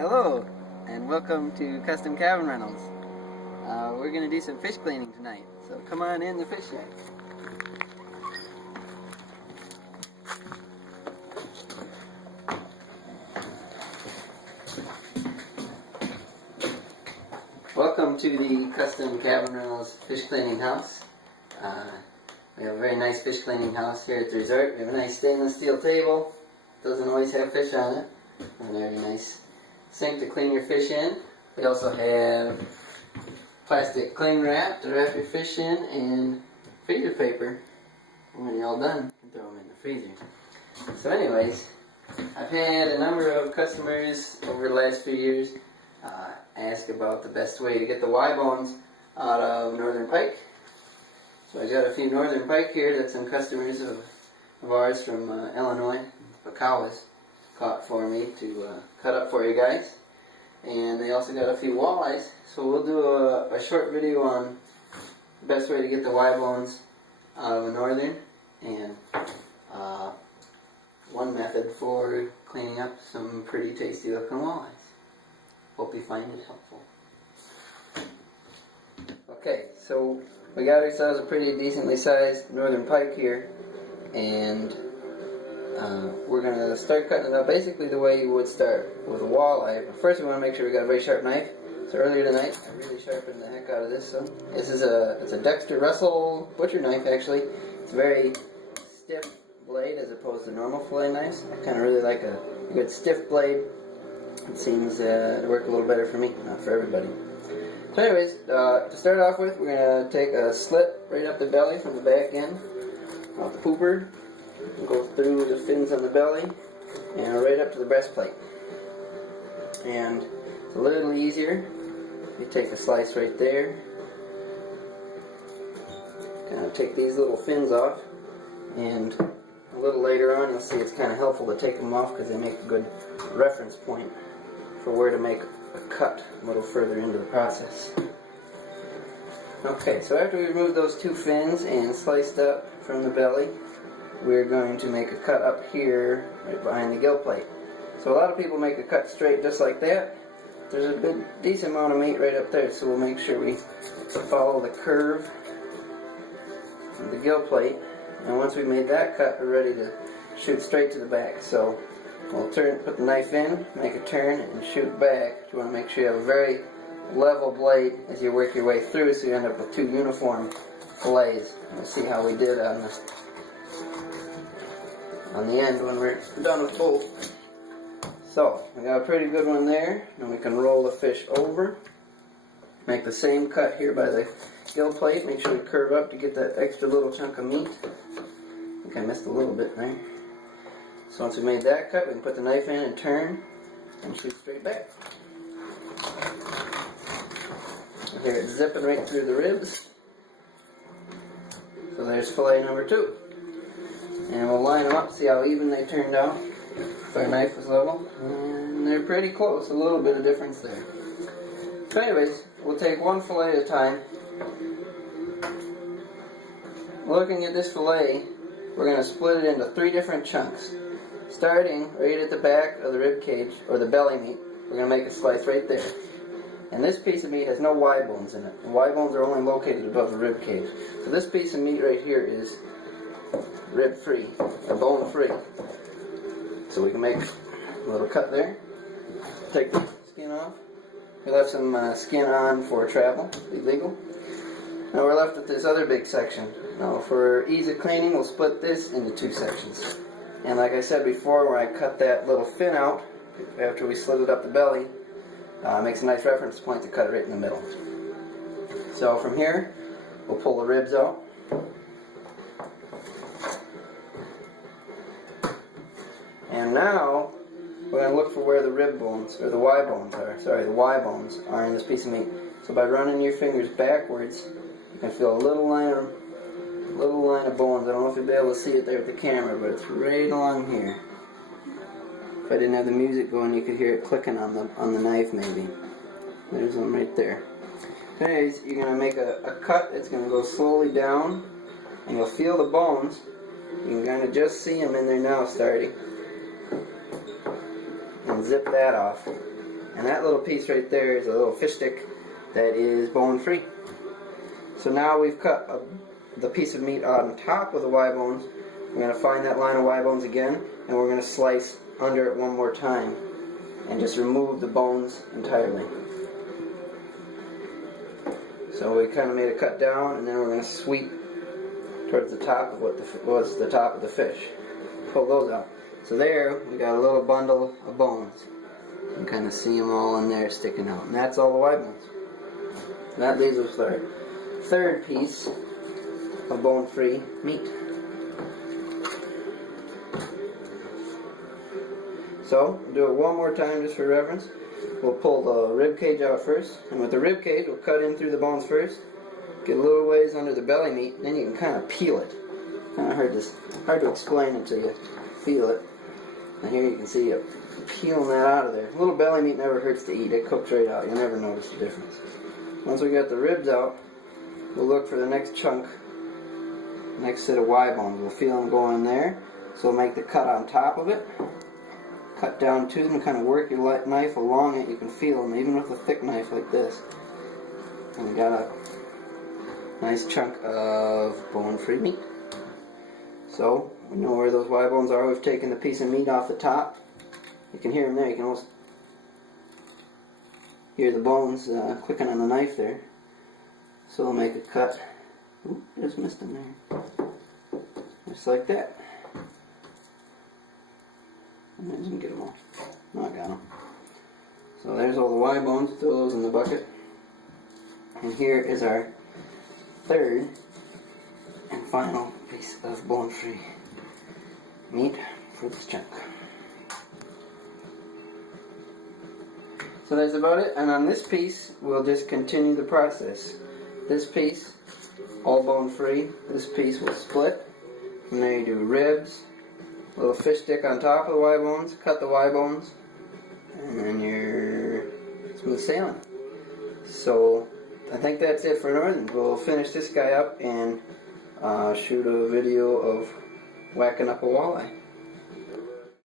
Hello, and welcome to Custom Cabin Rentals. We're going to do some fish cleaning tonight, so come on in the fish shack. Welcome to the Custom Cabin Rentals fish cleaning house. We have a very nice fish cleaning house here at the resort. We have a nice stainless steel table. Doesn't always have fish on it. A very nice sink to clean your fish in. We also have plastic cling wrap to wrap your fish in and freezer paper. When you're all done, you can throw them in the freezer. So anyways, I've had a number of customers over the last few years ask about the best way to get the Y-bones out of northern pike. So I got a few northern pike here that some customers of ours from Illinois, Pecawas, caught for me to cut up for you guys. And they also got a few walleyes, so we'll do a short video on the best way to get the Y-bones out of a northern, and one method for cleaning up some pretty tasty looking walleyes. Hope you find it helpful. Okay, so we got ourselves a pretty decently sized northern pike here, and we're going to start cutting it up basically the way you would start with a walleye. But first we want to make sure we got a very sharp knife. So earlier tonight I really sharpened the heck out of this. So this is it's a Dexter Russell butcher knife actually. It's a very stiff blade as opposed to normal fillet knives. I kind of really like a good stiff blade. It seems to work a little better for me, not for everybody. So anyways, to start off with, we're going to take a slit right up the belly from the back end of the pooper. Go through the fins on the belly and right up to the breastplate. And it's a little easier. You take a slice right there. Kind of take these little fins off, and a little later on you'll see it's kind of helpful to take them off because they make a good reference point for where to make a cut a little further into the process. Okay, so after we remove those two fins and sliced up from the belly, we're going to make a cut up here, right behind the gill plate. So a lot of people make a cut straight just like that. There's a decent amount of meat right up there, so we'll make sure we follow the curve of the gill plate. And once we've made that cut, we're ready to shoot straight to the back. So we'll put the knife in, make a turn, and shoot back. You want to make sure you have a very level blade as you work your way through, so you end up with two uniform fillets. We'll see how we did on the end when we're done with both. So we got a pretty good one there, and we can roll the fish over. Make the same cut here by the gill plate. Make sure we curve up to get that extra little chunk of meat. I think I missed a little bit there. So once we made that cut, we can put the knife in and turn and shoot straight back. And here it's zipping right through the ribs. So there's fillet number 2. And we'll line them up, see how even they turned out. If our knife was level. And they're pretty close, a little bit of difference there. So anyways, we'll take one fillet at a time. Looking at this fillet, we're going to split it into 3 different chunks. Starting right at the back of the rib cage, or the belly meat, we're going to make a slice right there. And this piece of meat has no Y-bones in it. The Y-bones are only located above the rib cage. So this piece of meat right here is rib free, or bone free. So we can make a little cut there. Take the skin off. We left some skin on for travel, illegal. Now we're left with this other big section. Now for ease of cleaning, we'll split this into 2 sections. And like I said before, when I cut that little fin out, after we slit it up the belly, makes a nice reference point to cut it right in the middle. So from here, we'll pull the ribs out. And now, we're going to look for where the rib bones, or the Y bones are, the Y bones are in this piece of meat. So by running your fingers backwards, you can feel a little line of bones. I don't know if you'll be able to see it there with the camera, but it's right along here. If I didn't have the music going, you could hear it clicking on the knife maybe. There's one right there. Anyways, you're going to make a cut. It's going to go slowly down, and you'll feel the bones. You can kind of just see them in there now starting. And zip that off. And that little piece right there is a little fish stick that is bone free. So now we've cut the piece of meat on top of the Y bones. We're going to find that line of Y bones again, and we're going to slice under it one more time and just remove the bones entirely. So we kind of made a cut down, and then we're going to sweep towards the top of what was the top of the fish. Pull those out. So there we got a little bundle of bones. You can kind of see them all in there sticking out. And that's all the Y bones. And that leaves us with our third piece of bone-free meat. So, we'll do it one more time just for reference. We'll pull the rib cage out first, and with the rib cage we'll cut in through the bones first, get a little ways under the belly meat, then you can kind of peel it. Kind of hard to explain until you feel it. And here you can see it peeling that out of there. A little belly meat never hurts to eat. It cooks right out. You'll never notice the difference. Once we got the ribs out, we'll look for the next chunk, next set of Y bones. We'll feel them going there, so we'll make the cut on top of it. Cut down to them and kind of work your knife along it. You can feel them, even with a thick knife like this. And we got a nice chunk of bone-free meat. So, we know where those Y bones are. We've taken the piece of meat off the top. You can hear them there. You can almost hear the bones clicking on the knife there. So we'll make a cut. Ooh, just missed them there. Just like that. I didn't get them all. No, I got them. So there's all the Y bones. Throw those in the bucket. And here is our third and final piece of bone-free meat for this chunk. So that's about it. And on this piece, we'll just continue the process. This piece, all bone-free. This piece will split. From there you do ribs. Little fish stick on top of the Y bones, cut the Y bones, and then you're smooth sailing. So I think that's it for Northern. We'll finish this guy up and shoot a video of whacking up a walleye.